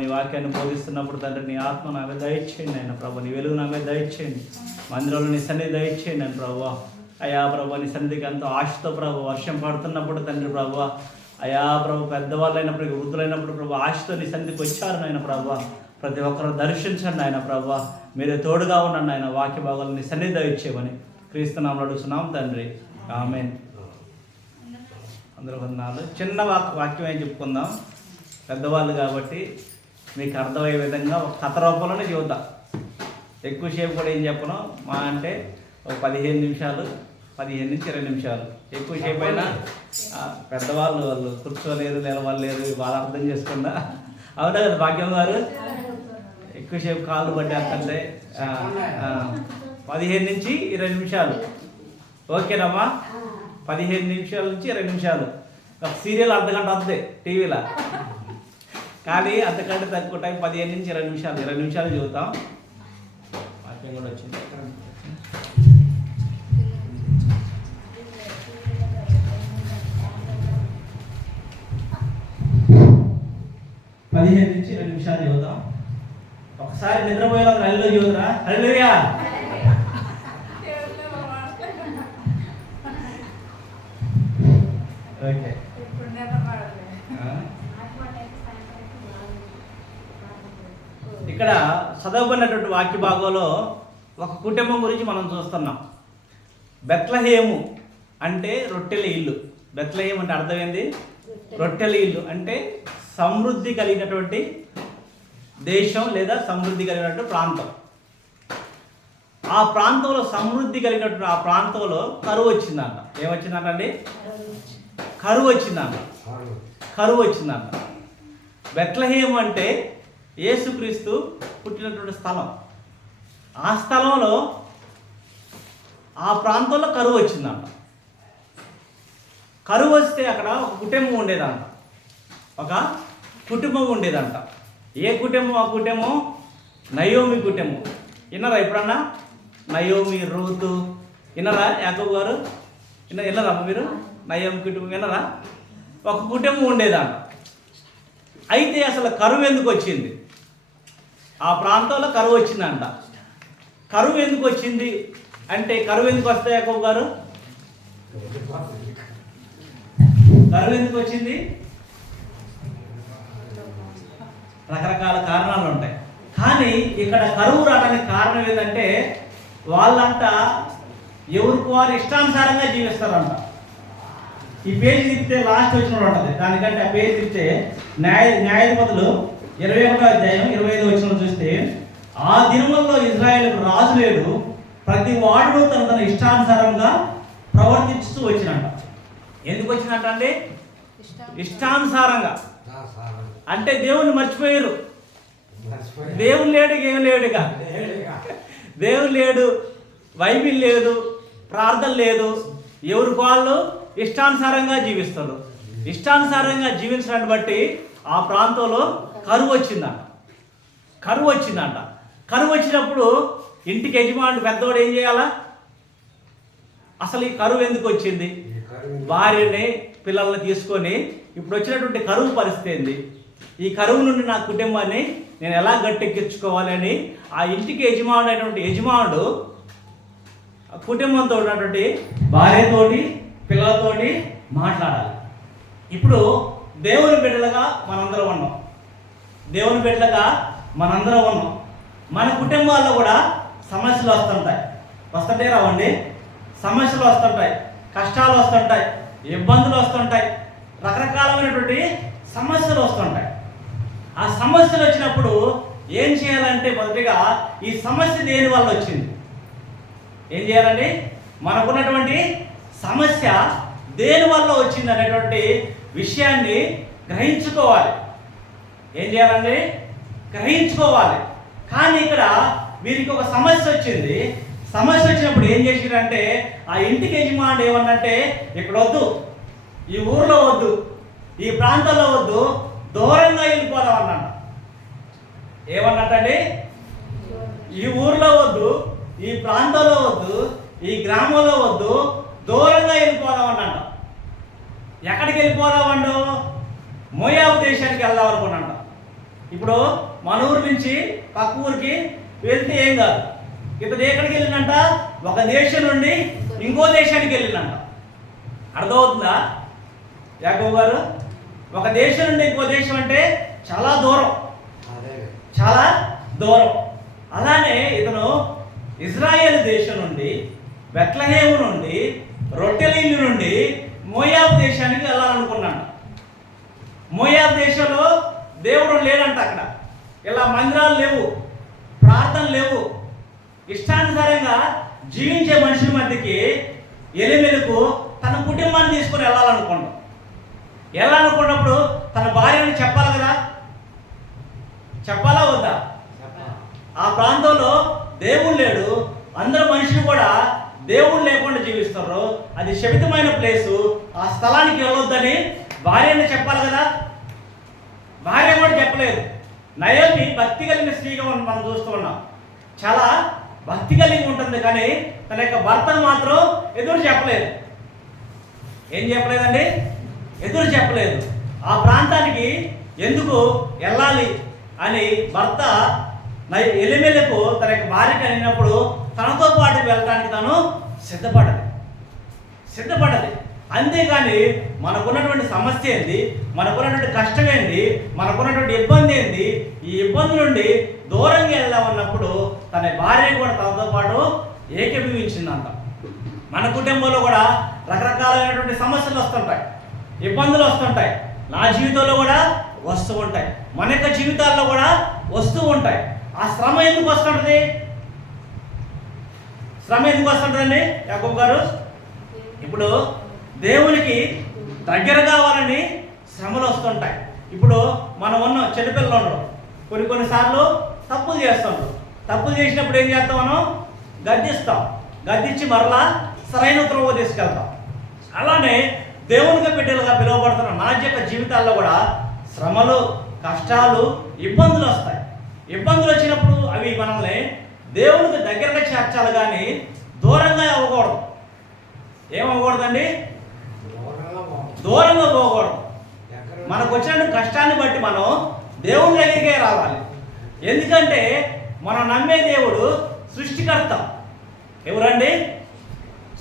నీ వాక్యాన్ని బోధిస్తున్నప్పుడు తండ్రి నీ ఆత్మ నా మీద దయచేయండి ఆయన ప్రభు, నీ వెలుగు నా మీద దయచేయండి, మందిరంలో నీ సన్నిధి దయచేయండి అని ప్రభు. అయా ప్రభు నీ సన్నిధికి ఎంతో ఆశతో ప్రభు వర్షం పడుతున్నప్పుడు తండ్రి ప్రభు, అయా ప్రభు పెద్దవాళ్ళు అయినప్పుడు వృద్ధులైనప్పుడు ప్రభు ఆశతో నీ సన్నిధికి వచ్చారు నాయన ప్రభు. ప్రతి ఒక్కరు దర్శించండి ఆయన ప్రభు, మీరే తోడుగా ఉండండి ఆయన. వాక్య భాగాలు నీ సన్నిధి దయచేయమని క్రీస్తునామములో అడుగుతున్నాం తండ్రి, ఆమేన్. అందరూ వందనాలు. చిన్న వాక్యం ఏం చెప్పుకుందాం, పెద్దవాళ్ళు కాబట్టి మీకు అర్థమయ్యే విధంగా ఒక కథ రూపంలోనే చెబుతా. ఎక్కువసేపు కూడా ఏం చెప్పను, మా అంటే ఒక 15 నిమిషాలు, 15 నుంచి 20 నిమిషాలు. ఎక్కువసేపు అయినా పెద్దవాళ్ళు వాళ్ళు కూర్చోలేరు, నిలవలేరు, వాళ్ళు అర్థం చేసుకున్నా. అవునా కదా భాగ్యం గారు? ఎక్కువసేపు కాళ్ళు పట్టేస్తుంటే 15 నుంచి 20 నిమిషాలు ఓకేనమ్మా. 15 నిమిషాల నుంచి 20 నిమిషాలు. ఒక సీరియల్ అర్ధగంట వస్తుంది టీవీలో, కానీ అంతకంటే తక్కువ టైం 15 నుంచి 20 నిమిషాలు. 20 నిమిషాలు చెబుతాం. వాక్యం కూడా వచ్చింది. 15 నుంచి 20 నిమిషాలు చెబుతాం. ఒకసారి నిద్రపోయే వాళ్ళకి హల్లెలూయా చెబుతారా? హల్లెలూయా. ఓకే, ఇక్కడ చదవబడినటువంటి వాక్య భాగంలో ఒక కుటుంబం గురించి మనం చూస్తున్నాం. బెత్లెహేము అంటే రొట్టెల ఇల్లు. బెత్లెహేము అంటే అర్థం ఏంది? రొట్టెల ఇల్లు అంటే సమృద్ధి కలిగినటువంటి దేశం లేదా సమృద్ధి కలిగినటువంటి ప్రాంతం. ఆ ప్రాంతంలో సమృద్ధి కలిగినటువంటి ఆ ప్రాంతంలో కరువు వచ్చిందంట. ఏమొచ్చిందంట అండి? కరువు వచ్చిందంట. కరువు వచ్చిందంట. బెత్లెహేము అంటే యేసుక్రీస్తు పుట్టినటువంటి స్థలం. ఆ స్థలంలో ఆ ప్రాంతంలో కరువు వచ్చిందంట. కరువు వస్తే అక్కడ ఒక కుటుంబం ఉండేదంట. ఒక కుటుంబం ఉండేదంట. ఏ కుటుంబం? ఆ కుటుంబం నయోమి కుటుంబం. విన్నారా ఎప్పుడన్నా? నయోమి, రూతు విన్నారా? యాకోబు గారు విన్నారా మీరు? నయోమి కుటుంబం విన్నారా? ఒక కుటుంబం ఉండేదంట. అయితే అసలు కరువు ఎందుకు వచ్చింది? ఆ ప్రాంతంలో కరువు వచ్చిందంట. కరువు ఎందుకు వచ్చింది అంటే, కరువు ఎందుకు వస్తాయి యాకోబు గారు? కరువు ఎందుకు వచ్చింది? రకరకాల కారణాలు ఉంటాయి. కానీ ఇక్కడ కరువు రావడానికి కారణం ఏంటంటే, వాళ్ళంట ఎవరికి వారు ఇష్టానుసారంగా జీవిస్తారంట. ఈ పేజీ తిప్పితే లాస్ట్ వచ్చిన ఉంటుంది. దానికంటే ఆ పేజీ తిప్పితే న్యాయాధిపతులు 21వ అధ్యాయం 25వ వచనం చూస్తే, ఆ దినములలో ఇజ్రాయేలుకు రాజు లేడు, ప్రతి వాడు తన ఇష్టానుసారంగా ప్రవర్తిస్తూ వచ్చినంట. ఎందుకు వచ్చినట్ట అండి? ఇష్టానుసారంగా అంటే దేవుణ్ణి మర్చిపోయారు. దేవుడు లేడు, ఏం లేడుగా. దేవుడు లేడు, బైబిల్ లేదు, ప్రార్థన లేదు. ఎవరికి వాళ్ళు ఇష్టానుసారంగా జీవిస్తారు. ఇష్టానుసారంగా జీవించడాన్ని బట్టి ఆ ప్రాంతంలో కరువు వచ్చిందంట. కరువు వచ్చిందంట. కరువు వచ్చినప్పుడు ఇంటికి యజమానుడు పెద్దవాడు ఏం చేయాలా? అసలు ఈ కరువు ఎందుకు వచ్చింది? భార్యని పిల్లల్ని తీసుకొని ఇప్పుడు వచ్చినటువంటి కరువు పరిస్థితి ఏంది? ఈ కరువు నుండి నా కుటుంబాన్ని నేను ఎలా గట్టెక్కించుకోవాలని ఆ ఇంటికి యజమానుడు అయినటువంటి యజమానుడు కుటుంబంతో ఉన్నటువంటి భార్యతోటి పిల్లలతోటి మాట్లాడాలి. ఇప్పుడు దేవుని బిడ్డలుగా మనందరం ఉన్నాం. దేవుని బిడ్డలుగా మనందరం ఉన్నాం. మన కుటుంబాల్లో కూడా సమస్యలు వస్తుంటాయి రావండి. సమస్యలు వస్తుంటాయి, కష్టాలు వస్తుంటాయి, ఇబ్బందులు వస్తుంటాయి, రకరకాలమైనటువంటి సమస్యలు వస్తుంటాయి. ఆ సమస్యలు వచ్చినప్పుడు ఏం చేయాలంటే, మొదటిగా ఈ సమస్య దేని వల్ల వచ్చింది? ఏం చేయాలండి? మనకున్నటువంటి సమస్య దేని వల్ల వచ్చింది అనేటువంటి విషయాన్ని గ్రహించుకోవాలి. ఏం చేయాలండి? గ్రహించుకోవాలి. కానీ ఇక్కడ వీరికి ఒక సమస్య వచ్చింది. సమస్య వచ్చినప్పుడు ఏం చేసిరంటే, ఆ ఇంటికి యజమానుడు ఏమన్నంటే, ఇక్కడ వద్దు, ఈ ఊర్లో వద్దు, ఈ ప్రాంతంలో వద్దు, దూరంగా వెళ్ళిపోదాం అన్నాడు. ఏమన్నట్టండి? ఈ ఊర్లో వద్దు, ఈ ప్రాంతంలో వద్దు, ఈ గ్రామంలో వద్దు, దూరంగా వెళ్ళిపోదాం అన్నాడు. ఎక్కడికి వెళ్ళిపోదామండు? మోయాబు దేశానికి వెళ్దాం అనుకున్నాడు. ఇప్పుడు మన ఊరు నుంచి పక్క ఊరికి వెళ్తే ఏం కాదు. ఇతను ఎక్కడికి వెళ్ళిందంట? ఒక దేశం నుండి ఇంకో దేశానికి వెళ్ళిందంట. అర్థమవుతుందా యాకోబు గారు? ఒక దేశం నుండి ఇంకో దేశం అంటే చాలా దూరం, చాలా దూరం. అలానే ఇతను ఇజ్రాయేల్ దేశం నుండి, బెత్లెహేము నుండి, రొట్టెల ఇల్లు నుండి మోయాబు దేశానికి వెళ్ళాలనుకున్నాడు. మోయాబు దేశంలో దేవుడు లేడంట. అక్కడ ఇలా మందిరాలు లేవు, ప్రార్థనలు లేవు. ఇష్టానుసారంగా జీవించే మనుషుల మధ్యకి ఎలిమెలకు తన కుటుంబాన్ని తీసుకొని వెళ్ళాలనుకున్నప్పుడు తన భార్యని చెప్పాలి కదా, చెప్పాలా వద్దా? ఆ ప్రాంతంలో దేవుడు లేడు, అందరు మనుషులు కూడా దేవుడు లేకుండా జీవిస్తారు. అది శపితమైన ప్లేసు, ఆ స్థలానికి వెళ్ళొద్దని భార్యని చెప్పాలి కదా. భార్య కూడా చెప్పలేదు. నయోమి భక్తి కలిగిన స్త్రీగా మనం చూస్తూ ఉన్నాం. చాలా భక్తి కలిగి ఉంటుంది, కానీ తన యొక్క భర్తను మాత్రం ఎదురు చెప్పలేదు. ఏం చెప్పలేదండి? ఎదురు చెప్పలేదు. ఆ ప్రాంతానికి ఎందుకు వెళ్ళాలి అని భర్త ఎలిమెలకు తన యొక్క భార్యకి అనినప్పుడు తనతో పాటు వెళ్ళడానికి తను సిద్ధపడది. అంతేగాని మనకున్నటువంటి సమస్య ఏంది, మనకున్నటువంటి కష్టం ఏంది, మనకున్నటువంటి ఇబ్బంది ఏంది, ఈ ఇబ్బంది నుండి దూరంగా వెళ్దామన్నప్పుడు తన భార్య కూడా తనతో పాటు ఏకీభవించిందంట. మన కుటుంబంలో కూడా రకరకాలైనటువంటి సమస్యలు వస్తుంటాయి, ఇబ్బందులు వస్తుంటాయి. నా జీవితంలో కూడా వస్తూ ఉంటాయి, మన యొక్క జీవితాల్లో కూడా వస్తూ ఉంటాయి. ఆ శ్రమ ఎందుకు వస్తుంటుంది? శ్రమ ఎందుకు వస్తుంటుందండి యాకోబు గారు? ఇప్పుడు దేవునికి దగ్గర కావాలని శ్రమలు వస్తుంటాయి. ఇప్పుడు మనం ఉన్నాం, చిన్నపిల్లలు ఉండరు, కొన్నిసార్లు తప్పులు చేస్తుంటారు. తప్పులు చేసినప్పుడు ఏం చేస్తాం? మనం గద్దించి మరలా సరైన త్రోవ తీసుకెళ్తాం. అలానే దేవునికి బిడ్డలుగా పిలువబడుతున్న మన యొక్క జీవితాల్లో కూడా శ్రమలు, కష్టాలు, ఇబ్బందులు వస్తాయి. ఇబ్బందులు వచ్చినప్పుడు అవి మనల్ని దేవునికి దగ్గరగా చేర్చాలి, కానీ దూరంగా అవ్వకూడదు. ఏమవ్వకూడదండి? దూరంగా పోకూడదు. మనకు వచ్చిన కష్టాన్ని బట్టి మనం దేవుని దగ్గరికే రావాలి. ఎందుకంటే మనం నమ్మే దేవుడు సృష్టికర్త. ఎవరండి?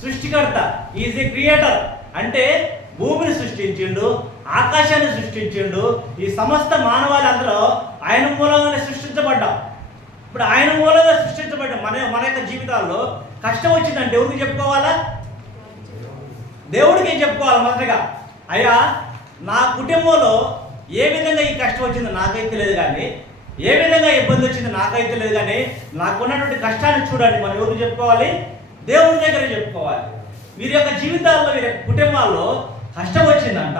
సృష్టికర్త. Is a creator. అంటే భూమిని సృష్టించిండు, ఆకాశాన్ని సృష్టించిండు. ఈ సమస్త మానవాళందరూ ఆయన మూలంగానే సృష్టించబడ్డాం. ఇప్పుడు ఆయన మూలంగా సృష్టించబడ్డాం. మన యొక్క జీవితాల్లో కష్టం వచ్చిందంటే ఎవరికి చెప్పుకోవాలా? దేవుడికి చెప్పుకోవాలి మొదటగా. అయ్యా, నా కుటుంబంలో ఏ విధంగా ఈ కష్టం వచ్చిందో నాకైతే లేదు, కానీ ఏ విధంగా ఇబ్బంది వచ్చిందో నాకైతే లేదు, కానీ నాకున్నటువంటి కష్టాన్ని చూడండి. మనం ఎవరికి చెప్పుకోవాలి? దేవుడి దగ్గర చెప్పుకోవాలి. వీరి యొక్క జీవితాల్లో, వీరి యొక్క కుటుంబాల్లో కష్టం వచ్చిందంట,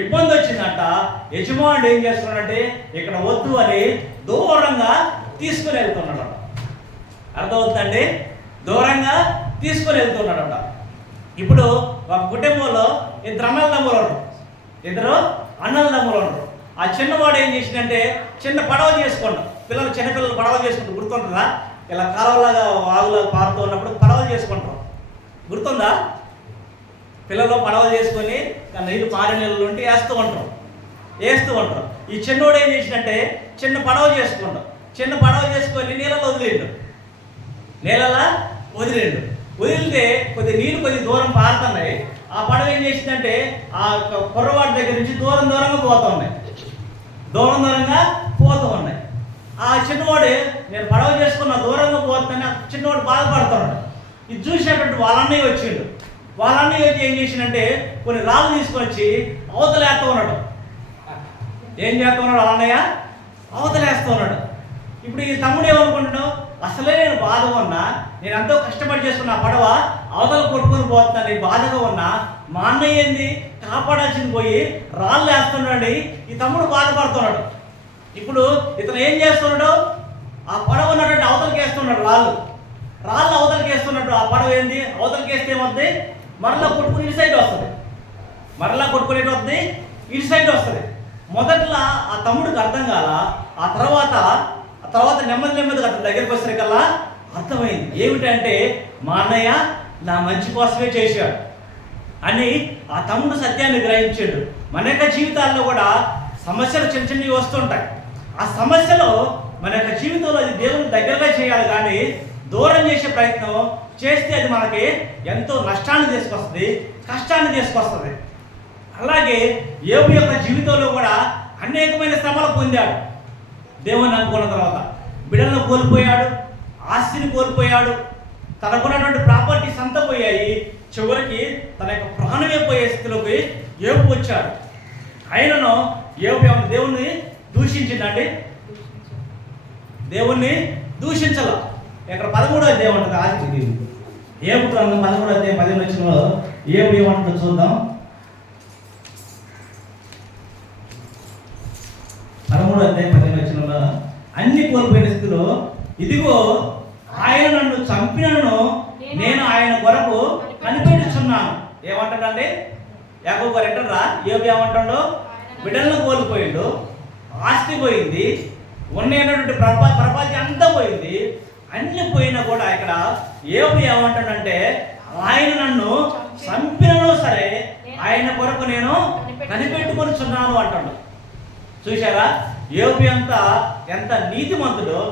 ఇబ్బంది వచ్చిందంట. యజమానుడు ఏం చేస్తున్నాడంటే ఇక్కడ వద్దు అని దూరంగా తీసుకుని వెళ్తున్నాడు. అర్థమవుతుందండి? దూరంగా తీసుకుని వెళ్తున్నాడట. ఇప్పుడు ఒక కుటుంబంలో ఇద్దరు అన్నదమ్ములు ఉన్నారు. ఆ చిన్నవాడు ఏం చేసిందంటే చిన్న పడవ చేసుకుంటాం. చిన్నపిల్లలు పడవ చేసుకుంటారు, గుర్తుంటుందా? ఇలా కాలువలాగా వాగులాగా పారుతూ ఉన్నప్పుడు పడవలు చేసుకుంటాం, గుర్తుందా? పిల్లలు పడవలు చేసుకొని నీళ్ళు పారే నీళ్ళు ఉంటే వేస్తూ ఉంటారు. ఈ చిన్నోడు ఏం చేసిందంటే చిన్న పడవ చేసుకొని నీళ్ళలో వదిలితే కొద్ది నీళ్ళు కొద్ది దూరం పారుతున్నాయి. ఆ పడవ ఏం చేసిందంటే ఆ కుర్రవాడి దగ్గర నుంచి దూరంగా పోతూ ఉన్నాయి. ఆ చిన్నవాడు నేను పడవ చేసుకున్న దూరంగా పోతుందని ఆ చిన్నవాడు బాధపడుతున్నాడు. ఇది చూసినటువంటి వాళ్ళ అన్నయ్య వచ్చి ఏం చేసిందంటే కొన్ని రాళ్ళు తీసుకొచ్చి అవతలేస్తూ ఉన్నాడు. ఏం చేస్తూ ఉన్నాడు? వాళ్ళ అన్నయ్య అవతలేస్తూ ఉన్నాడు. ఇప్పుడు ఈ తమ్ముడు ఏమనుకుంటాడు? అసలే నేను బాధగా ఉన్నా, నేను ఎంతో కష్టపడి చేసుకున్న పడవ అవతల కొట్టుకొని పోతుందని బాధగా ఉన్నా, మా అన్నయ్య ఏంది కాపాడాల్సింది పోయి రాళ్ళు వేస్తున్నాడు. ఈ తమ్ముడు బాధపడుతున్నాడు. ఇప్పుడు ఇతను ఏం చేస్తున్నాడు? ఆ పడవ ఉన్నటువంటి అవతలకి వేస్తున్నాడు, రాళ్ళు అవతలకి వేస్తున్నట్టు. ఆ పడవ ఏంది అవతలకి వేస్తే ఏమవుతుంది? మరలా కొట్టుకుని ఇటు సైడ్ వస్తుంది. మొదట్లో ఆ తమ్ముడికి అర్థం కాల. ఆ తర్వాత నెమ్మదిగా అతని దగ్గరికి వచ్చేసరికల్లా అర్థమైంది. ఏమిటంటే మా అన్నయ్య నా మంచి కోసమే చేశాడు అని ఆ తమ్ముడు సత్యాన్ని గ్రహించాడు. మన యొక్క జీవితాల్లో కూడా సమస్యలు చిన్నవి వస్తుంటాయి. ఆ ఆ సమస్యలో మన యొక్క జీవితంలో అది దేవుని దగ్గరగా చేయాలి, కానీ దూరం చేసే ప్రయత్నం చేస్తే అది మనకి ఎంతో నష్టాన్ని తీసుకొస్తుంది, కష్టాన్ని తీసుకొస్తుంది. అలాగే యోబు యొక్క జీవితంలో కూడా అనేకమైన శ్రమలు పొందాడు. దేవుని అనుకున్న తర్వాత బిడ్డలను కోల్పోయాడు, ఆస్తిని కోల్పోయాడు, తనకున్నటువంటి ప్రాపర్టీస్ అంతా పోయాయి. చివరికి తన యొక్క ప్రాణమే పోయే స్థితిలోకి యోబు వచ్చాడు. ఆయనను యోబు దేవుణ్ణి దూషించిందండి, దేవుణ్ణి దూషించాల. ఇక్కడ 13వ అధ్యాయం ఉంటుంది, ఆది యోబు గ్రంథం 13వ అధ్యాయం 15వ వచనంలో యోబు ఏమంటుందో చూద్దాం. 13వ అధ్యాయం 15వ వచనంలో, అన్ని కోల్పోయిన స్థితిలో ఇదిగో ఆయన నన్ను చంపినను నేను ఆయన కొరకు కనిపెట్టుచున్నాను. ఏమంటాడండి యాకోబు గారు అంటారా? యోబు ఏమంటాడు? బిడ్డలను కోల్పోయిండు, ఆస్తి పోయింది, ఉన్నటువంటి ప్రపంచం అంతా పోయింది, అన్ని పోయినా కూడా ఇక్కడ యోబు ఏమంటాడంటే ఆయన నన్ను చంపినను సరే ఆయన కొరకు నేను కనిపెట్టుకొనిచున్నాను అంటాడు. చూశారా యోబు ఎంత నీతిమంతుడో.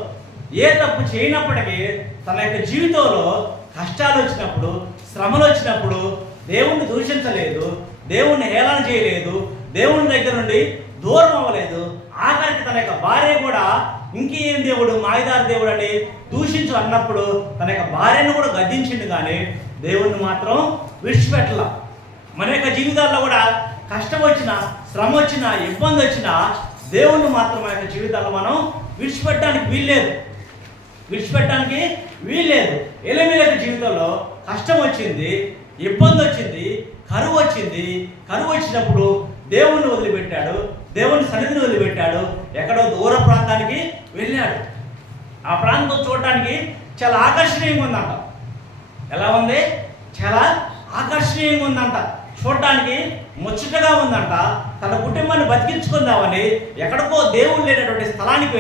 ఏ తప్పు చేయనప్పటికీ తన యొక్క జీవితంలో కష్టాలు వచ్చినప్పుడు, శ్రమలు వచ్చినప్పుడు దేవుణ్ణి దూషించలేదు, దేవుణ్ణి హేళన చేయలేదు, దేవుని దగ్గర నుండి దూరం అవ్వలేదు. ఆఖరికి తన యొక్క భార్య కూడా ఇంకేం దేవుడు, మాయదారి దేవుడు అని దూషించు అన్నప్పుడు తన యొక్క భార్యను కూడా గద్దించిండు, కానీ దేవుణ్ణి మాత్రం విడిచిపెట్టల. మన యొక్క జీవితాల్లో కూడా కష్టం వచ్చినా, శ్రమ వచ్చినా, ఇబ్బంది వచ్చినా దేవుణ్ణి మాత్రం మన యొక్క జీవితాల్లో మనం విడిచిపెట్టడానికి వీల్లేదు. ఎలిమెలెకు జీవితంలో కష్టం వచ్చింది, ఇబ్బంది వచ్చింది, కరువు వచ్చినప్పుడు దేవుణ్ణి వదిలిపెట్టాడు, దేవుని సన్నిధిని వదిలిపెట్టాడు, ఎక్కడో దూర ప్రాంతానికి వెళ్ళాడు. ఆ ప్రాంతం చూడటానికి చాలా ఆకర్షణీయంగా ఉందంట. ఎలా ఉంది? చాలా ఆకర్షణీయంగా ఉందంట, చూడటానికి ముచ్చటగా ఉందంట. తన కుటుంబాన్ని బతికించుకుందామని ఎక్కడికో దేవుడు లేనటువంటి స్థలానికి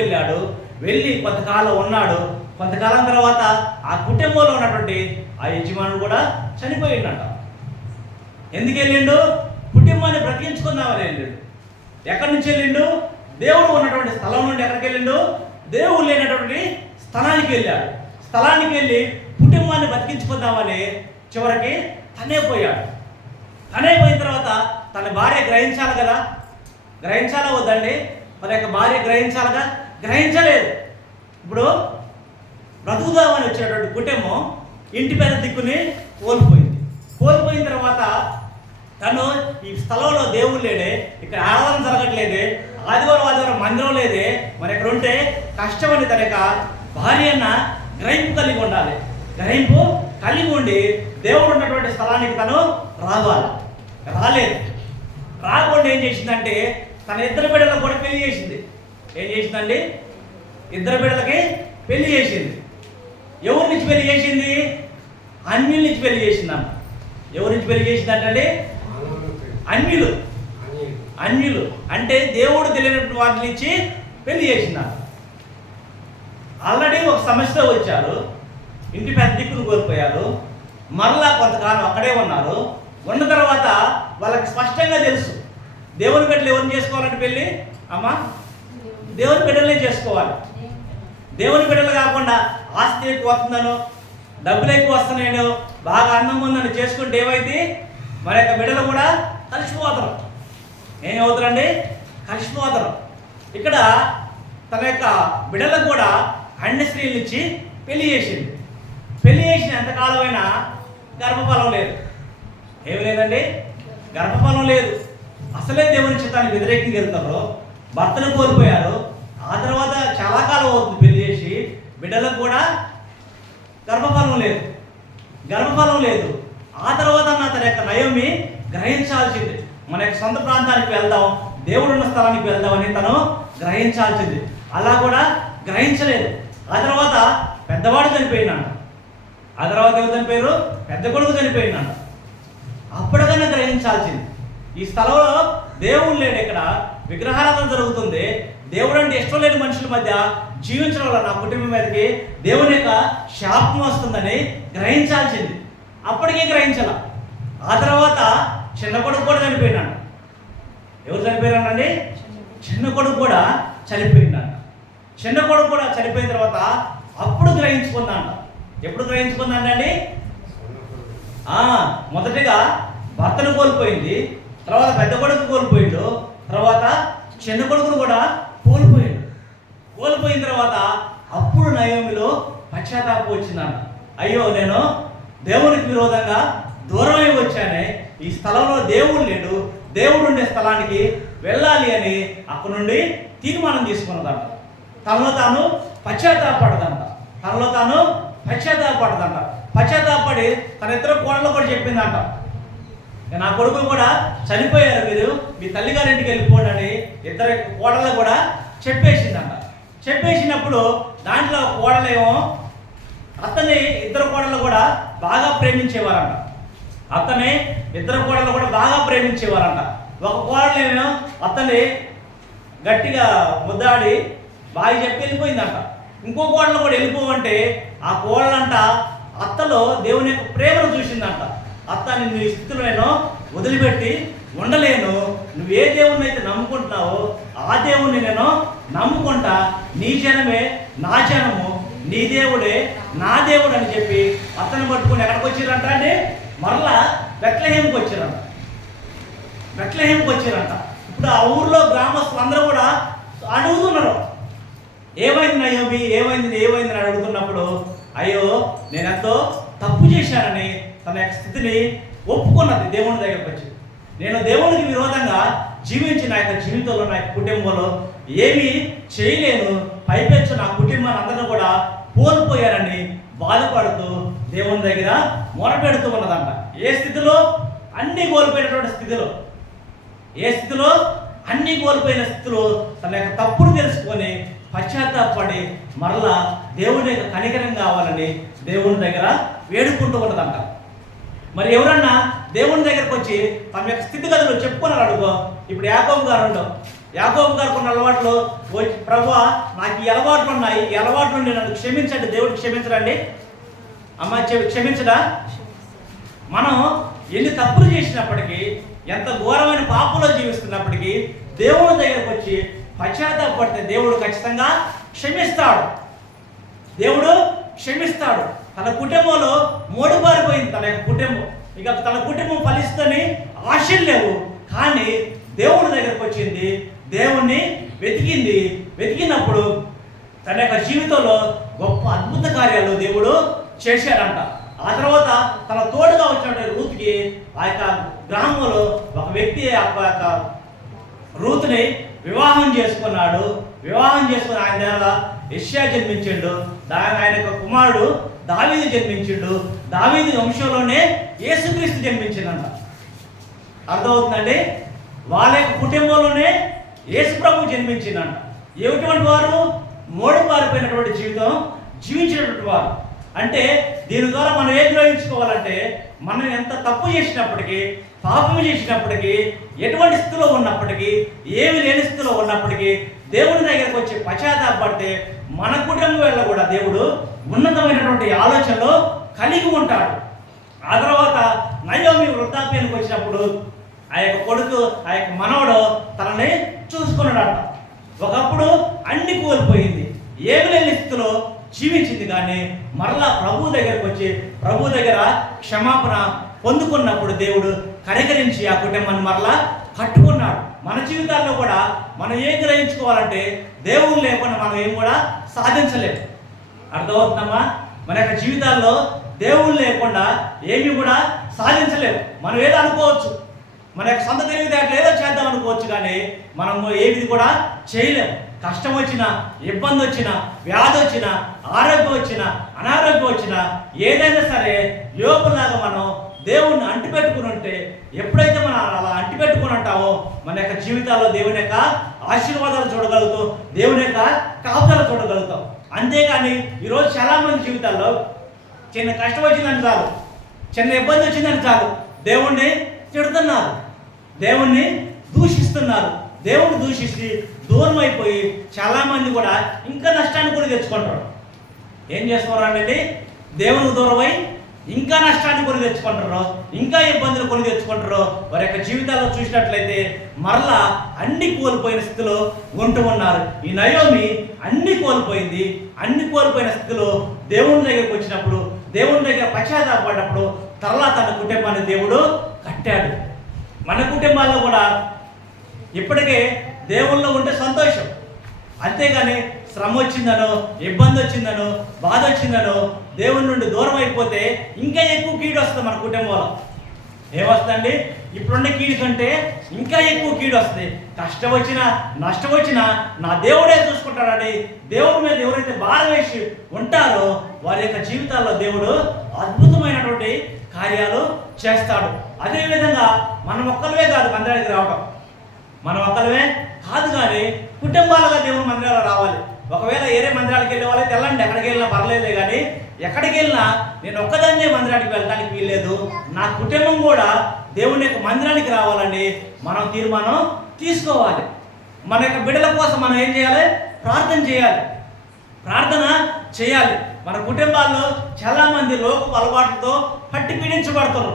వెళ్ళి కొంతకాలం ఉన్నాడు. కొంతకాలం తర్వాత ఆ కుటుంబంలో ఉన్నటువంటి ఆ యజమానుడు కూడా చనిపోయిందంట. ఎందుకు వెళ్ళిండు? కుటుంబాన్ని బ్రతికించుకుందామని వెళ్ళిండు. ఎక్కడి నుంచి వెళ్ళిండు? దేవుడు ఉన్నటువంటి స్థలం నుండి ఎక్కడికి వెళ్ళిండు? దేవుడు లేనటువంటి స్థలానికి వెళ్ళాడు. స్థలానికి వెళ్ళి కుటుంబాన్ని బతికించుకుందామని చివరికి తనే పోయాడు. పోయిన తర్వాత తన భార్య గ్రహించాలి కదా, గ్రహించాలా వద్దండి? మరి యొక్క భార్య గ్రహించాలిగా, గ్రహించలేదు. ఇప్పుడు బ్రతుకుదామని వచ్చినటువంటి కుటుంబం ఇంటి పెద్ద దిక్కుని కోల్పోయిన తర్వాత తను ఈ స్థలంలో దేవుడు లేడే, ఇక్కడ ఆరాధన జరగట్లేదే, ఆదివారం మందిరం లేదే, మరి ఇక్కడ ఉంటే కష్టమని తన యొక్క భార్యన్న గ్రహింపు కలిగి ఉండాలి. గ్రహింపు కలిగి ఉండి దేవుడు ఉన్నటువంటి స్థలానికి తను రాలేదు. రాకుండా ఏం చేసిందంటే తన ఇద్దరు బిడ్డలకు కూడా పెళ్లి చేసింది. ఏం చేసిందండి? ఇద్దరు బిడ్డలకి పెళ్లి చేసింది. ఎవరి నుంచి పెళ్లి చేసింది? అన్యుల నుంచి పెళ్లి చేసిందమ్మ. ఎవరి నుంచి పెళ్లి చేసిందంటే అన్యులు అంటే దేవుడు తెలియనటువంటి వాటి నుంచి పెళ్లి చేసిందమ్మ. ఆల్రెడీ ఒక సమస్యలో వచ్చారు, ఇంటి పెద్ద దిక్కును కోల్పోయారు, మరలా కొంతకాలం అక్కడే ఉన్నారు. ఉన్న తర్వాత వాళ్ళకి స్పష్టంగా తెలుసు దేవుని బిడ్డలు ఎవరిని చేసుకోవాలంటే పెళ్ళి అమ్మా దేవుని బిడ్డలనే చేసుకోవాలి. దేవుని బిడ్డలు కాకుండా ఆస్తి ఎక్కువ వస్తుందనో, డబ్బులు ఎక్కువ వస్తున్నాయో, బాగా అందంగా ఉందని చేసుకుంటే ఏమైంది? మన యొక్క బిడ్డలు కూడా కలిసిపోతారు. ఏమవుతారండి? కలిసిపోతారు. ఇక్కడ తన యొక్క బిడ్డలకు కూడా అన్ని స్త్రీలు ఇచ్చి పెళ్లి చేసింది. పెళ్లి చేసిన ఎంతకాలమైనా గర్భఫలం లేదు. ఏమి లేదండి? గర్భఫలం లేదు. అసలే దేవుని చిత్తానికి వ్యతిరేకంగా వెళ్తారు, భర్తను కోల్పోయారు. ఆ తర్వాత చాలా కాలం అవుతుంది పెళ్లి చేసి, బిడ్డలకు కూడా గర్భఫలం లేదు. ఆ తర్వాత తన యొక్క నయోమి గ్రహించాల్సింది, మన యొక్క సొంత ప్రాంతానికి వెళ్దాం, దేవుడు ఉన్న స్థలానికి వెళ్దామని తను గ్రహించాల్సింది. అలా కూడా గ్రహించలేదు. ఆ తర్వాత పెద్దవాడు చనిపోయినాడు. ఆ తర్వాత ఎవరు చనిపోయారు? పెద్ద కొడుకు చనిపోయినాడు. అప్పటికైనా గ్రహించాల్సింది, ఈ స్థలంలో దేవుడు లేడు, ఇక్కడ విగ్రహారాధన జరుగుతుంది, దేవుడు అంటే ఇష్టం లేని మనుషుల మధ్య జీవించడం వల్ల నా కుటుంబం మీదకి దేవుని యొక్క శాపం వస్తుందని గ్రహించాల్సింది. అప్పటికీ గ్రహించాల. ఆ తర్వాత చిన్న కొడుకు కూడా చనిపోయినాడు. ఎవరు చనిపోయినాడండి? చిన్న కొడుకు కూడా చనిపోయినాడు. చిన్న కొడుకు కూడా చనిపోయిన తర్వాత అప్పుడు గ్రహించుకుందంట. ఎప్పుడు గ్రహించుకుందండి? మొదటిగా భర్తను కోల్పోయింది, తర్వాత పెద్ద కొడుకు కోల్పోయిండు, తర్వాత చిన్న కొడుకును కూడా కోల్పోయిండు. కోల్పోయిన తర్వాత అప్పుడు నయోమిలో పశ్చాత్తాపం వచ్చిందంట. అయ్యో, నేను దేవునికి విరోధంగా దూరమై వచ్చానే, ఈ స్థలంలో దేవుడు లేడు, దేవుడు ఉండే స్థలానికి వెళ్ళాలి అని అక్కడి నుండి తీర్మానం తీసుకున్నదంట. తనలో తాను పశ్చాత్తాపడదంట. పశ్చాత్తాపడి తన ఇద్దరు కోడళ్ళు కూడా చెప్పిందంట, నా కొడుకులు కూడా చనిపోయారు, మీరు మీ తల్లిగారింటికి వెళ్ళిపోండి అని ఇద్దరు కోడళ్ళు కూడా చెప్పేసిందంట. చెప్పేసినప్పుడు దాంట్లో కోడలేమో అతన్ని ఇద్దరు కోడళ్ళు కూడా బాగా ప్రేమించేవారంట. ఒక కోడలేమో అతన్ని గట్టిగా ముద్దాడి బాగా చెప్పి వెళ్ళిపోయిందంట. ఇంకో కోడలు కూడా వెళ్ళిపోవంటే ఆ కోడలంట అత్తలో దేవుని యొక్క ప్రేమను చూసిందంట. అత్త, నిన్ను ఈ స్థితిలో నేను వదిలిపెట్టి ఉండలేను, నువ్వు ఏ దేవుణ్ణి అయితే నమ్ముకుంటున్నావో ఆ దేవుణ్ణి నేను నమ్ముకుంటా, నీ జనమే నా జనము, నీ దేవుడే నా దేవుడు అని చెప్పి అత్తని పట్టుకుని ఎక్కడికి వచ్చిరంట అండి? మరలా బెత్లెహేంకి వచ్చిరంట. ఇప్పుడు ఆ ఊర్లో గ్రామస్తులు అందరూ కూడా అడుగుతున్నారు, ఏమైంది నయోమి, ఏమైంది అని అడుగుతున్నప్పుడు, అయ్యో నేను ఎంతో తప్పు చేశానని తన యొక్క స్థితిని ఒప్పుకున్నది. దేవుని దగ్గరకు వచ్చి, నేను దేవునికి విరోధంగా జీవించి నా యొక్క జీవితంలో, నా యొక్క కుటుంబంలో ఏమీ చేయలేను, పైపెచ్చు నా కుటుంబాన్ని అందరూ కూడా కోల్పోయారని బాధపడుతూ దేవుని దగ్గర మొరపెడుతూ ఉన్నదంట. ఏ స్థితిలో? అన్నీ కోల్పోయినటువంటి స్థితిలో. అన్నీ కోల్పోయిన స్థితిలో తన యొక్క తప్పును తెలుసుకొని పశ్చాత్తాపడి మరలా దేవుని యొక్క కనికరం కావాలని దేవుని దగ్గర వేడుకుంటూ ఉన్నదంట. మరి ఎవరన్నా దేవుని దగ్గరకు వచ్చి తమ యొక్క స్థితిగతులు చెప్పుకున్నారు అనుకో. ఇప్పుడు యాకోబు గారు కొన్ని అలవాట్లు, ప్రభువా నాకు ఈ అలవాట్లు ఉన్నాయి, ఈ అలవాటు నుండి నన్ను క్షమించండి, దేవుడికి క్షమించరండి అమ్మ, క్షమించడా? మనం ఎన్ని తప్పులు చేసినప్పటికీ, ఎంత ఘోరమైన పాపంలో జీవిస్తున్నప్పటికీ దేవుని దగ్గరకు వచ్చి పశ్చాత్తాపడితే దేవుడు ఖచ్చితంగా క్షమిస్తాడు. తన కుటుంబంలో మోడుబారిపోయింది తన యొక్క కుటుంబం. ఇక తన కుటుంబం ఫలిస్తుందని ఆశలు లేవు, కానీ దేవుడి దగ్గరకు వచ్చింది, దేవుణ్ణి వెతికినప్పుడు తన యొక్క జీవితంలో గొప్ప అద్భుత కార్యాలు దేవుడు చేశాడంట. ఆ తర్వాత తన తోడుగా వచ్చినటువంటి రూత్కి ఆ యొక్క గ్రామంలో ఒక వ్యక్తి ఆ యొక్క రూత్ని వివాహం చేసుకుని ఆయన ద్వారా యెషయా జన్మించిండు. ఆయన యొక్క కుమారుడు దావీదు జన్మించిండు. దావీదు వంశంలోనే యేసుక్రీస్తు జన్మించిందంట. అర్థమవుతుందండి? వాళ్ళ యొక్క కుటుంబంలోనే యేసు ప్రభు జన్మించిందంట. ఎటువంటి వారు? మోడు పారిపోయినటువంటి జీవితం జీవించినటువంటి వారు. అంటే దీని ద్వారా మనం ఏం గ్రహించుకోవాలంటే, మనం ఎంత తప్పు చేసినప్పటికీ, పాపం చేసినప్పటికీ, ఎటువంటి స్థితిలో ఉన్నప్పటికీ, ఏమి లేని స్థితిలో ఉన్నప్పటికీ దేవుని దగ్గరకు వచ్చి పశ్చాత్తాపడితే మన కుటుంబంలో కూడా దేవుడు ఉన్నతమైనటువంటి ఆలోచనలు కలిగి ఉంటాడు. ఆ తర్వాత నయోమి వృద్ధాప్యానికి వచ్చినప్పుడు ఆ యొక్క కొడుకు, ఆ యొక్క మనవడు తనని చూసుకున్నాడంట. ఒకప్పుడు అన్ని కోల్పోయింది, ఏమి లేని స్థితిలో జీవించింది, కానీ మరలా ప్రభు దగ్గరకు వచ్చి ప్రభు దగ్గర క్షమాపణ పొందుకున్నప్పుడు దేవుడు కనికరించి ఆ కుటుంబాన్ని మరలా కట్టుకున్నాడు. మన జీవితాల్లో కూడా మనం ఏం గ్రహించుకోవాలంటే, దేవుడు లేకుండా మనం ఏం కూడా సాధించలేము. అర్థమవుతుందమ్మా? మన యొక్క జీవితాల్లో దేవుడు లేకుండా ఏమి కూడా సాధించలేము. మనం ఏదో అనుకోవచ్చు, మన యొక్క సొంత తెలివితేటలు ఏదో చేద్దాం అనుకోవచ్చు, కానీ మనము ఏది కూడా చేయలేము. కష్టం వచ్చినా, ఇబ్బంది వచ్చినా, వ్యాధి వచ్చినా, ఆరోగ్యం వచ్చినా, అనారోగ్యం వచ్చినా, ఏదైనా సరే యోగులాగా మనం దేవుణ్ణి అంటిపెట్టుకుని ఉంటే, ఎప్పుడైతే మనం అలా అంటిపెట్టుకుని ఉంటామో మన యొక్క జీవితాల్లో దేవుని యొక్క ఆశీర్వాదాలు చూడగలుగుతాం, దేవుని యొక్క కాపుదలు చూడగలుగుతాం. అంతేగాని ఈరోజు చాలామంది జీవితాల్లో చిన్న కష్టం వచ్చిందని చాలు, చిన్న ఇబ్బంది వచ్చిందని చాలు దేవుణ్ణి తిడుతున్నారు, దేవుణ్ణి దూషిస్తున్నారు. దేవుణ్ణి దూషించి దూరం అయిపోయి చాలామంది కూడా ఇంకా నష్టాన్ని కూడా తెచ్చుకుంటారు. ఏం చేస్తున్నారండి? దేవునికి దూరమై ఇంకా నష్టాన్ని కొని తెచ్చుకుంటారో, ఇంకా ఇబ్బందులు కొని తెచ్చుకుంటారో వారి యొక్క జీవితాల్లో చూసినట్లయితే మరలా అన్ని కోల్పోయిన స్థితిలో ఉంటూ ఉన్నారు. ఈ నయోమి అన్ని కోల్పోయింది. అన్ని కోల్పోయిన స్థితిలో దేవుని దగ్గరికి వచ్చినప్పుడు, దేవుని దగ్గర పశ్చాత్తాపడినప్పుడు తరలా తన కుటుంబాన్ని దేవుడు కట్టాడు. మన కుటుంబాల్లో కూడా ఇప్పటికే దేవుల్లో ఉంటే సంతోషం, అంతేగాని శ్రమ వచ్చిందనో, ఇబ్బంది వచ్చిందనో, బాధ వచ్చిందనో దేవుని నుండి దూరం అయిపోతే ఇంకా ఎక్కువ కీడు వస్తుంది మన కుటుంబంలో. ఏమొస్తుందండి? ఇప్పుడున్న కీడు కంటే ఇంకా ఎక్కువ కీడు వస్తుంది. కష్టం వచ్చినా నష్టం వచ్చినా నా దేవుడే చూసుకుంటాడని దేవుడి మీద ఎవరైతే భారం వేసి ఉంటారో వారి యొక్క జీవితాల్లో దేవుడు అద్భుతమైనటువంటి కార్యాలు చేస్తాడు. అదేవిధంగా మనం ఒక్కరివే కాదు మందిరానికి రావడం, మనం ఒక్కరివే కాదు కానీ కుటుంబాలుగా దేవుని మందిరాలు రావాలి. ఒకవేళ ఏరే మందిరాలకు వెళ్ళే వాళ్ళైతే వెళ్ళండి, ఎక్కడికి వెళ్ళినా పర్లేదే. కానీ ఎక్కడికి వెళ్ళినా నేను ఒక్కదాన్నే మందిరానికి వెళ్ళడానికి వీల్లేదు, నా కుటుంబం కూడా దేవుని యొక్క మందిరానికి రావాలని మనం తీర్మానం తీసుకోవాలి. మన యొక్క బిడ్డల కోసం మనం ఏం చేయాలి? ప్రార్థన చేయాలి, ప్రార్థన చేయాలి. మన కుటుంబాల్లో చాలామంది లోకపు అలవాట్లతో పట్టి పీడించబడుతున్నారు,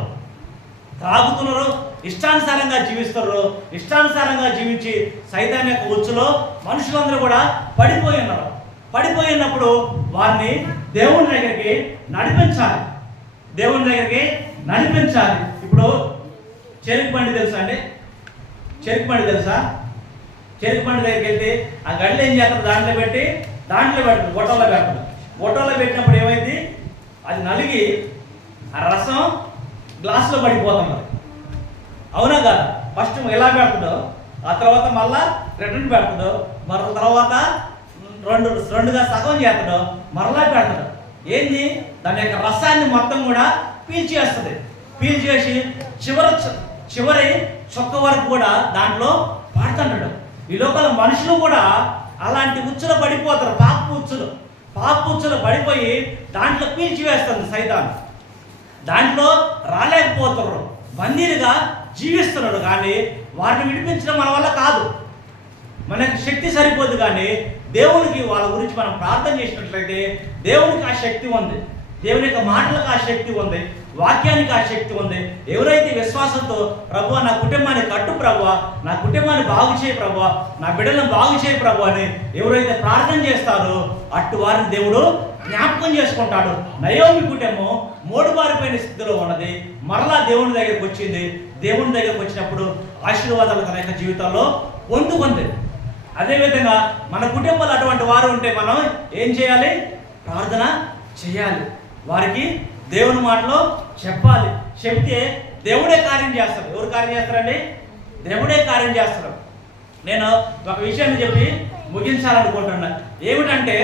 త్రాగుతున్నారు, ఇష్టానుసారంగా జీవిస్తున్నారు. ఇష్టానుసారంగా జీవించి సైతాన్ యొక్క ఉచ్చులో మనుషులందరూ కూడా పడిపోయి ఉన్నారు. పడిపోయి ఉన్నప్పుడు వారిని దేవుని దగ్గరికి నడిపించాలి, దేవుని దగ్గరికి నడిపించాలి. ఇప్పుడు చెరుకు బండి తెలుసా అండి? చెరుకు బండి తెలుసా? చెరుకు బండి దగ్గరికి వెళ్తే ఆ గడ్డలు ఏం చేస్తారు? దాంట్లో పెడతారు, గొట్టంలో పెడతారు. గొట్టంలో పెట్టినప్పుడు ఏమైంది? అది నలిగి ఆ రసం గ్లాసులో పడిపోతుంది. అవునా కదా? ఫస్ట్ ఎలా పెడుతుందో, ఆ తర్వాత మళ్ళా రిటర్న్ పెడుతుందో, మరొక తర్వాత రెండుగా సగం చేస్తాడో, మరలా పెడతాడు. ఏంది? దాని యొక్క రసాన్ని మొత్తం కూడా పీల్చేస్తుంది. పీల్చేసి చివరి చొక్క వరకు కూడా దాంట్లో పాడుతుంటాడు. ఈ లోకల మనుషులు కూడా అలాంటి ఉచ్చులు పడిపోతారు, పాప ఉచ్చులు పడిపోయి దాంట్లో పీల్చివేస్తుంది సైతాన్. దాంట్లో రాలేకపోతున్నారు, బందీలుగా జీవిస్తున్నాడు. కానీ వారిని విడిపించడం మన వల్ల కాదు, మనకి శక్తి సరిపోదు. కానీ దేవునికి వాళ్ళ గురించి మనం ప్రార్థన చేసినట్లయితే దేవునికి ఆ శక్తి ఉంది, దేవుని యొక్క మాటలకు ఆ శక్తి ఉంది, వాక్యానికి ఆ శక్తి ఉంది. ఎవరైతే విశ్వాసంతో ప్రభువా నా కుటుంబాన్ని కట్టు ప్రభువా, నా కుటుంబాన్ని బాగు చేయి ప్రభువా, నా బిడ్డలను బాగు చేయి ప్రభు అని ఎవరైతే ప్రార్థన చేస్తారో అటు వారిని దేవుడు జ్ఞాపకం చేసుకుంటాడు. నయోమి కుటుంబం మోడుబారిపోయిన స్థితిలో ఉన్నది, మరలా దేవుని దగ్గరికి వచ్చింది. దేవుని దగ్గరికి వచ్చినప్పుడు ఆశీర్వాదాలు తన యొక్క జీవితంలో పొందుకుంది. అదేవిధంగా మన కుటుంబాలు అటువంటి వారు ఉంటే మనం ఏం చేయాలి? ప్రార్థన చేయాలి, వారికి దేవుని మాటలో చెప్పాలి. చెప్తే దేవుడే కార్యం చేస్తారు. ఎవరు కార్యం చేస్తారండి? దేవుడే కార్యం చేస్తారు. నేను ఒక విషయాన్ని చెప్పి ముగించాలనుకుంటున్నా. ఏమిటంటే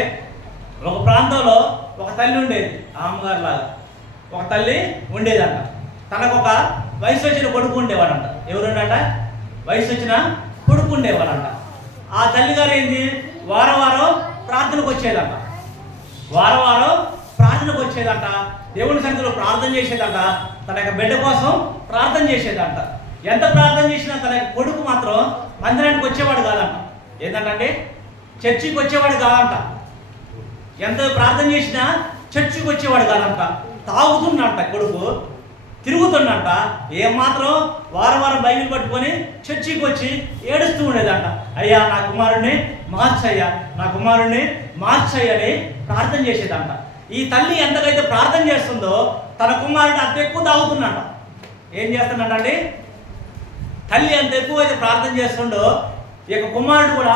ఒక ప్రాంతంలో ఒక తల్లి ఉండేది, అమ్మగారు లాగా ఒక తల్లి ఉండేదంట. తనకు ఒక వయసు వచ్చిన కొడుకు ఉండేవాడంట. ఎవరుండంట? వయసు వచ్చిన కొడుకు ఉండేవాడంట. ఆ తల్లిగారు ఏంది? వారం ప్రార్థనకు వచ్చేదంట, వారం ప్రార్థనకు వచ్చేదంట. దేవుని సన్నిధిలో ప్రార్థన చేసేదంట. తన యొక్క బిడ్డ కోసం ప్రార్థన చేసేదంట. ఎంత ప్రార్థన చేసినా తన యొక్క కొడుకు మాత్రం మందిరానికి వచ్చేవాడు కాదంట. ఏంటంటే చర్చికి వచ్చేవాడు కాదంట. ఎంత ప్రార్థన చేసినా చర్చికి వచ్చేవాడు కాదంట. తాగుతుండంట కొడుకు, తిరుగుతుండంట. ఏమాత్రం వారం బైబిల్ పట్టుకొని చర్చికి వచ్చి ఏడుస్తూ ఉండేదంట. అయ్యా నా కుమారుడిని మార్చయ్యా, నా కుమారుడిని మార్చయ్యని ప్రార్థన చేసేదంట. ఈ తల్లి ఎంతకైతే ప్రార్థన చేస్తుందో తన కుమారుడు అంత ఎక్కువ తాగుతున్నాడు. ఏం చేస్తున్నాడండి? తల్లి అంత ఎక్కువైతే ప్రార్థన చేస్తుండో ఈ యొక్క కుమారుడు కూడా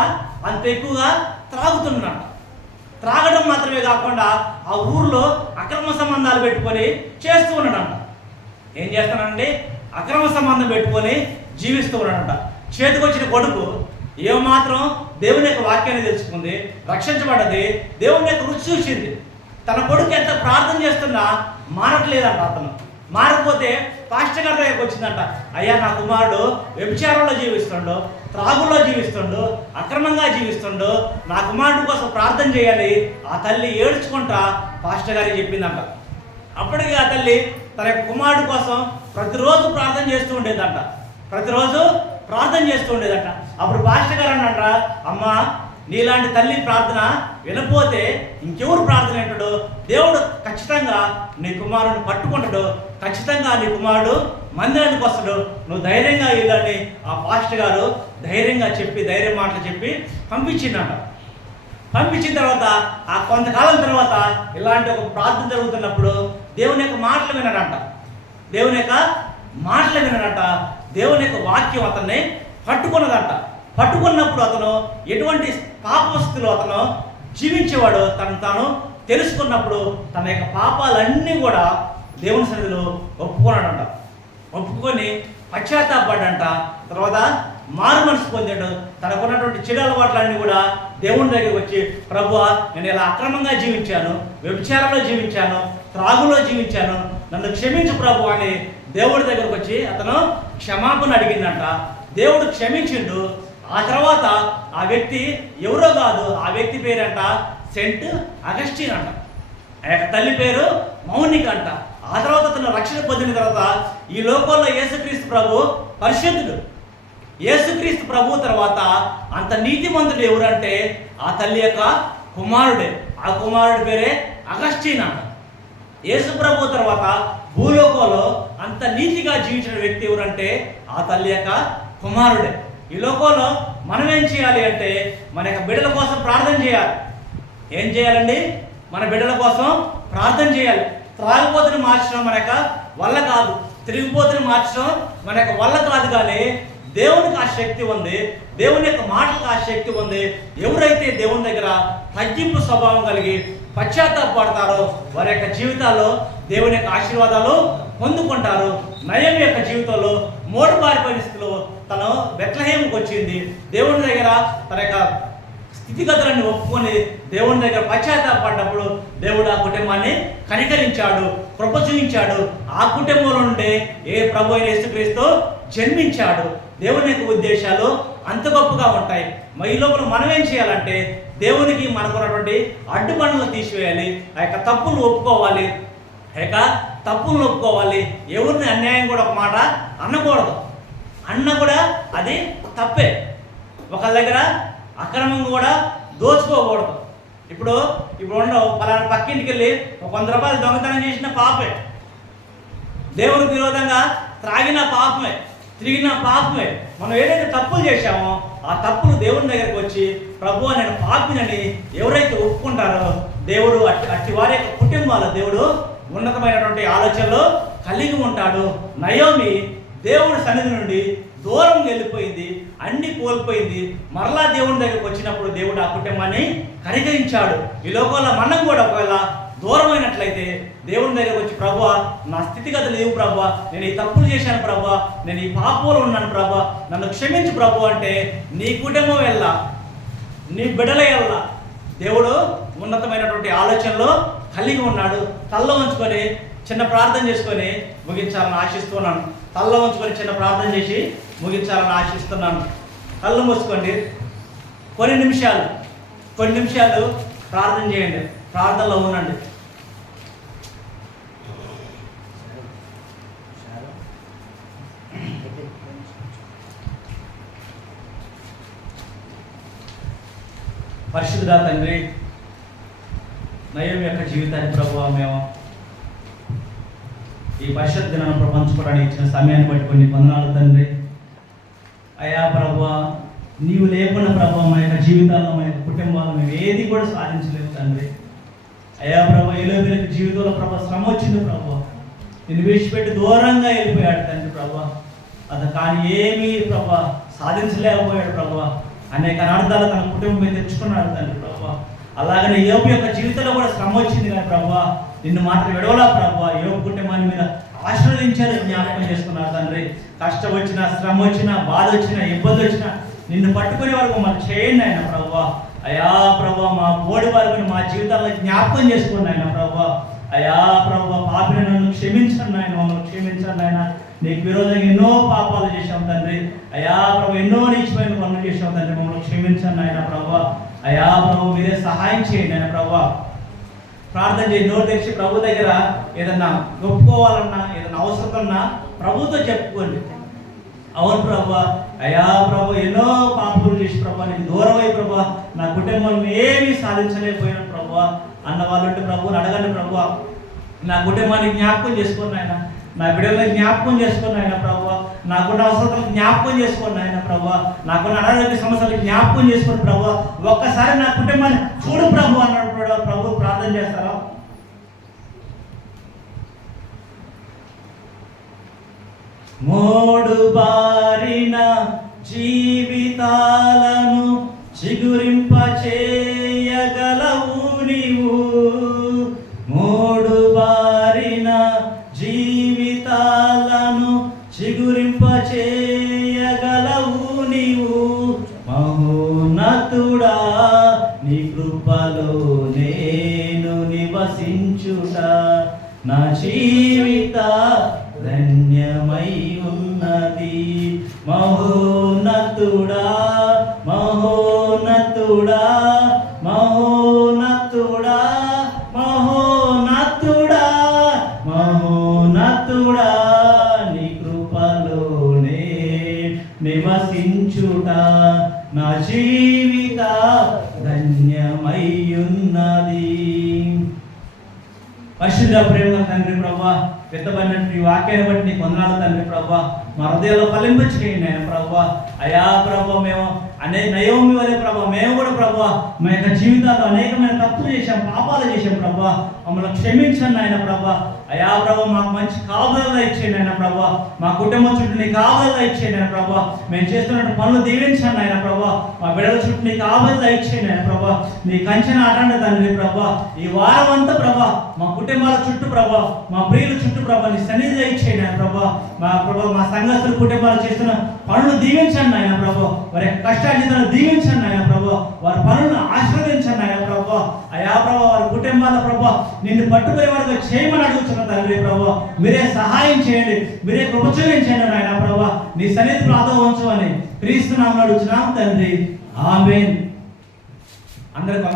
అంత ఎక్కువగా త్రాగుతున్నాడు. త్రాగడం మాత్రమే కాకుండా ఆ ఊర్లో అక్రమ సంబంధాలు పెట్టుకొని చేస్తూ ఉన్నాడంట. ఏం చేస్తున్నాడండి? అక్రమ సంబంధం పెట్టుకొని జీవిస్తూ ఉన్నాడంట. చేతికొచ్చిన కొడుకు ఏమాత్రం దేవుని యొక్క వాక్యాన్ని తెలుసుకుంది, రక్షించబడ్డది, దేవుని యొక్క రుచి చూసింది. తన కొడుకు ఎంత ప్రార్థన చేస్తున్నా మారట్లేదంట. అతను మారకపోతే పాస్టర్ గారి దగ్గరికి వచ్చిందంట. అయ్యా నా కుమారుడు వ్యభిచారంలో జీవిస్తుండో, త్రాగుల్లో జీవిస్తుండో, అక్రమంగా జీవిస్తుండో, నా కుమారుడు కోసం ప్రార్థన చేయాలి. ఆ తల్లి ఏడ్చుకుంటా పాస్టర్ గారికి చెప్పిందంట. అప్పటికి ఆ తల్లి తన యొక్క కుమారుడు కోసం ప్రతిరోజు ప్రార్థన చేస్తూ ఉండేదంట. ప్రతిరోజు ప్రార్థన చేస్తూ ఉండేదంట. అప్పుడు పాస్టర్ గారు అన్నట, అమ్మా నీలాంటి తల్లి ప్రార్థన వినపోతే ఇంకెవరు ప్రార్థన వింటాడు? దేవుడు ఖచ్చితంగా నీ కుమారుని పట్టుకుంటాడు, ఖచ్చితంగా నీ కుమారుడు మందిరానికి వస్తాడు. నువ్వు ధైర్యంగా వెళ్ళని ఆ పాస్టర్ గారు ధైర్యంగా చెప్పి ధైర్యం మాటలు చెప్పి పంపించిందంట. పంపించిన తర్వాత ఆ కొంతకాలం తర్వాత ఇలాంటి ఒక ప్రార్థన జరుగుతున్నప్పుడు దేవుని యొక్క మాటలు వినడంట. దేవుని యొక్క మాటలు వినడంట. దేవుని యొక్క వాక్యం అతన్ని పట్టుకున్నదంట. పట్టుకున్నప్పుడు అతను ఎటువంటి పాపస్థితిలో అతను జీవించేవాడు తను తాను తెలుసుకున్నప్పుడు తన యొక్క పాపాలన్నీ కూడా దేవుని సన్నిధిలో ఒప్పుకున్నాడంట. ఒప్పుకొని పశ్చాత్తాపడ్డంట. తర్వాత మారు మనసు పొందాడు. తనకున్నటువంటి చెడు అలవాట్లన్నీ కూడా దేవుని దగ్గరికి వచ్చి, ప్రభువా నేను ఇలా అక్రమంగా జీవించాను, వ్యభిచారంలో జీవించాను, త్రాగులో జీవించాను, నన్ను క్షమించు ప్రభు అని దేవుడి దగ్గరకు వచ్చి అతను క్షమాపణ అడిగిందంట. దేవుడు క్షమించిండు. ఆ తర్వాత ఆ వ్యక్తి ఎవరో కాదు, ఆ వ్యక్తి పేరంట సెంట్ అగస్టిన్ అంట. ఆ యొక్క తల్లి పేరు మౌనిక అంట. ఆ తర్వాత అతను రక్షణ పొందిన తర్వాత ఈ లోకంలో యేసుక్రీస్తు ప్రభు పరిశుద్ధుడు. యేసుక్రీస్తు ప్రభు తర్వాత అంత నీతిమంతుడు ఎవరంటే ఆ తల్లి యొక్క కుమారుడే. ఆ కుమారుడి పేరే అగస్టిన్ అంట. యేసు ప్రభు తర్వాత భూలోకంలో అంత నీతిగా జీవించిన వ్యక్తి ఎవరంటే ఆ తల్లి యొక్క కుమారుడే. ఈ లోకంలో మనం ఏం చేయాలి అంటే మన యొక్క బిడ్డల కోసం ప్రార్థన చేయాలి. ఏం చేయాలండి? మన బిడ్డల కోసం ప్రార్థన చేయాలి. త్రాగుబోతుని మార్చడం మన యొక్క వల్ల కాదు, తిరిగిపోతుని మార్చడం మన యొక్క వల్ల కాదు. కానీ దేవునికి ఆ శక్తి ఉంది, దేవుని యొక్క మాటలకు ఆ శక్తి ఉంది. ఎవరైతే దేవుని దగ్గర తగ్గింపు స్వభావం కలిగి పశ్చాత్తాపడతారో వారి యొక్క జీవితాల్లో దేవుని యొక్క ఆశీర్వాదాలు పొందుకుంటారు. నయం యొక్క జీవితంలో మోడుబారి పరిస్థితుల్లో తను బెత్లెహేముకు వచ్చింది. దేవుని దగ్గర తన యొక్క స్థితిగతులన్నీ ఒప్పుకొని దేవుని దగ్గర పశ్చాత్తాపడ్డప్పుడు దేవుడు ఆ కుటుంబాన్ని కనికరించాడు, కృప చూపించాడు. ఆ కుటుంబంలో నుండి ఏ ప్రభు అయిన యేసుక్రీస్తు జన్మించాడు. దేవుని యొక్క ఉద్దేశాలు అంత గొప్పగా ఉంటాయి. ఈ లోపల మనం ఏం చేయాలంటే దేవునికి మనకున్నటువంటి అడ్డుపనులు తీసివేయాలి. ఆ యొక్క తప్పులు ఒప్పుకోవాలి. ఆ యొక్క తప్పులను ఒప్పుకోవాలి. ఎవరిని అన్యాయం కూడా ఒక మాట అనకూడదు. అన్న కూడా అది తప్పే. ఒకళ్ళ దగ్గర అక్రమంగా కూడా దోచుకోకూడదు. ఇప్పుడు ఉండవు పలానా పక్కింటికి వెళ్ళి ఒక 100 రూపాయలు దొంగతనం చేసిన పాపే, దేవునికి విరోధంగా త్రాగిన పాపమే, తిరిగిన పాపమే. మనం ఏదైతే తప్పులు చేశామో ఆ తప్పులు దేవుని దగ్గరికి వచ్చి ప్రభువా నేను పాపినని ఎవరైతే ఒప్పుకుంటారో దేవుడు అట్టి వారి యొక్క కుటుంబాల దేవుడు ఉన్నతమైనటువంటి ఆలోచనలు కలిగి ఉంటాడు. నయోమి దేవుడి సన్నిధి నుండి దూరం వెళ్ళిపోయింది, అన్ని కోల్పోయింది. మరలా దేవుని దగ్గరికి వచ్చినప్పుడు దేవుడు ఆ కుటుంబాన్ని కనికరించాడు. ఈ లోకంలో మనం కూడా ఒకవేళ దూరమైనట్లయితే దేవుని దగ్గరకు వచ్చి ప్రభువా నా స్థితిగతులు లేవు ప్రభువా, నేను ఈ తప్పులు చేశాను ప్రభువా, నేను ఈ పాపంలో ఉన్నాను ప్రభువా, నన్ను క్షమించు ప్రభు అంటే నీ కుటుంబం వెళ్ళ, నీ బిడ్డల వెళ్ళ దేవుడు ఉన్నతమైనటువంటి ఆలోచనలో కలిగి ఉన్నాడు. తల్లో ఉంచుకొని చిన్న ప్రార్థన చేసుకొని ముగించాలని ఆశిస్తున్నాను. తల్లో ఉంచుకొని చిన్న ప్రార్థన చేసి ముగించాలని ఆశిస్తున్నాను. కళ్ళు మూసుకోండి. కొన్ని నిమిషాలు ప్రార్థన చేయండి. ప్రార్థనలో ఉండండి. పరిశుద్ధ తండ్రి, నయోమి యొక్క జీవితాన్ని ప్రభువా మేము ఈ పరిశుద్ధ దినాన్ని ప్రపంచుకోవడానికి ఇచ్చిన సమయాన్ని బట్టి కొన్ని వందనాలు తండ్రి. అయా ప్రభువా నీవు లేకుండా ప్రభువా మా యొక్క జీవితాల్లో మా యొక్క కుటుంబాలు మేము ఏది కూడా సాధించలేము తండ్రి. అయా ప్రభా ఎలోబిలకు జీవితంలో ప్రభా శ్రమ వచ్చింది ప్రభువా, నిన్ను విడిచిపెట్టి దూరంగా వెళ్ళిపోయాడు తండ్రి ప్రభువా. అది కానీ ఏమీ ప్రభా సాధించలేకపోయాడు ప్రభువా. అనేక అనార్థాలు తన కుటుంబం మీద తెచ్చుకున్నాడు తండ్రి ప్రభువా. అలాగనే యోబు యొక్క జీవితంలో కూడా శ్రమ వచ్చింది కానీ ప్రభువా నిన్ను మాత్రం విడవలా ప్రభువా. యోబు కుటుంబాన్ని మీద ఆశీర్వదించారు, జ్ఞాపకం చేసుకున్నారు తండ్రి. కష్టం వచ్చినా, శ్రమ వచ్చినా, బాధ వచ్చినా, ఇబ్బంది వచ్చినా నిన్ను పట్టుకునే వరకు మనం చేయండి ఆయన ప్రభువా. అయా ప్రభువా మా బోడి వారిని మా జీవితాల్లో జ్ఞాపకం చేసుకోండి ఆయన ప్రభువా. అయా ప్రభువా పాపిని నన్ను క్షమించండి ఆయన, మమ్మల్ని క్షమించండి ఆయన. నీకు విరోధంగా ఎన్నో పాపాలు చేశాం తండ్రి. అయా ప్రభు ఎన్నో నీచమైన పనులు చేశాం తండ్రి, మమ్మల్ని క్షమించండి ఆయన ప్రభువా. అయా ప్రభు మీరే సహాయం చేయండి ఆయన ప్రభువా. ప్రార్థన చేయండి. నోరు తెరిచి ప్రభు దగ్గర ఏదన్నా ఒప్పుకోవాలన్నా, ఏదన్నా అవసరం ఉన్నా ప్రభుతో చెప్పుకోండి. అవును ప్రభువా అయా ప్రభు ఎన్నో పాపములు చేసి ప్రభు నీకు దూరమై ప్రభు నా కుటుంబంలో ఏమీ సాధించలేకపోయాను ప్రభు అన్న వాళ్ళంటే ప్రభుని అడగండి ప్రభు. నా కుటుంబాన్ని జ్ఞాపకం చేసుకోండి ఆయన, నా బిడ్డలను జ్ఞాపకం చేసుకోండి ఆయన ప్రభు, నాకున్న అవసరాలు జ్ఞాపకం చేసుకోండి ఆయన ప్రభు, నాకున్న అనారోగ్య సమస్యలు జ్ఞాపకం చేసుకోండి ప్రభు. ఒక్కసారి నా కుటుంబాన్ని చూడు ప్రభు అన్నప్పుడు ప్రభు ప్రార్థన చేస్తారా? మోడు బారిన జీవితాలను చిగురింప చేయగలవు నీవు, మోడు బారిన జీవితాలను చిగురింప చేయగలవు నీవు. మహోన్నతుడా నీ కృపలో నేను నివసించుట నా జీవిత ధన్యమై ఉన్నది. మహోన్నతుడా మహోన్నతుడా మహోన్నతుడా మహోన్నతుడా మహోన్నతుడా నీ కృపలోనే నివసించుట నా జీవిత ధన్యమై ఉన్నది. పరిశుద్ధ ప్రేమ తండ్రి ప్రభా, పెద్దబడినట్టు ఈ వాక్యాన్ని బట్టి నీకు వందనాలు తండ్రి ప్రభా. మా హృదయాల్లో ఫలింపచ్చు చేయండి ఆయన ప్రభా. అయా ప్రభా, మేము నయోమి వలె ప్రభా, మేము కూడా ప్రభా మా యొక్క జీవితాల్లో అనేకమైన తప్పులు చేశాం, పాపాలు చేశాం ప్రభా. మమ్మల్ని క్షమించండి ఆయన ప్రభా. అయా ప్రభా, మాకు మంచి కావదలా ఇచ్చేయండి ఆయన ప్రభా. మా కుటుంబం చుట్టూ నీ కావదలా ఇచ్చేయండి ఆయన ప్రభా. మేము చేస్తున్న పనులు దీవించండి ఆయన ప్రభా. మా బిడ్డల చుట్టూ నీ కావదలా ఇచ్చేయండి ఆయన ప్రభా. నీ కంచెన ఆటండి తండ్రి ప్రభా. ఈ వారం అంతా ప్రభా మా కుటుంబాల చుట్టూ ప్రభా, మా ప్రియుల చుట్టూ ప్రభా నీ సన్నిధి ఇచ్చేయండి ఆయన ప్రభా. మా ప్రభా మా సంఘస్థుల కుటుంబాలు చేస్తున్న పనులు దీవించండి ఆయన ప్రభా. వారి కష్టార్జితను దీవించండి ఆయన ప్రభా. వారి పనులను ఆశీర్వదించండి ఆయన ప్రభా. అయా ప్రభా, వారి కుటుంబాల ప్రభా నిన్ను పట్టుకునే వారిగా చేయమని అడుగుతున్న తండ్రి ప్రభా. మీరే సహాయం చేయండి, మీరే కృప చూపించండి ఆయన ప్రభా. నీ సన్నిధి ప్రాంతం ఉంచమని క్రీస్తు నామమున అడుగుచున్నాం తండ్రి, ఆమేన్. అందరికీ